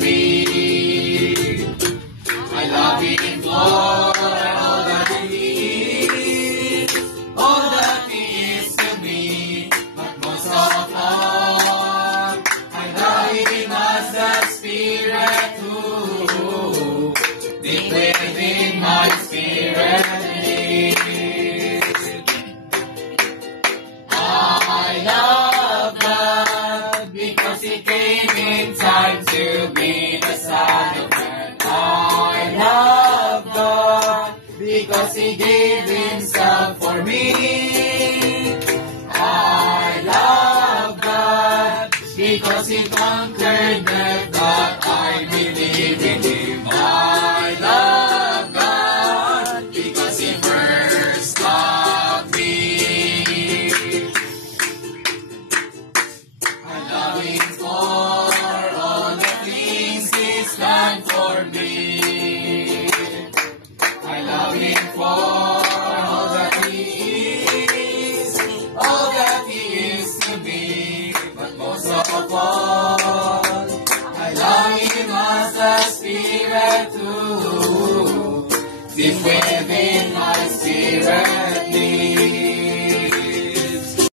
me. I love Him for all that He is, all that He is to me. But most of all, I love Him as the Spirit who deep within my spirit lives. I love God because He came in time to be the Son of Man. I love God because He gave Himself for me. I love God because He conquered death, that I believe in Him. I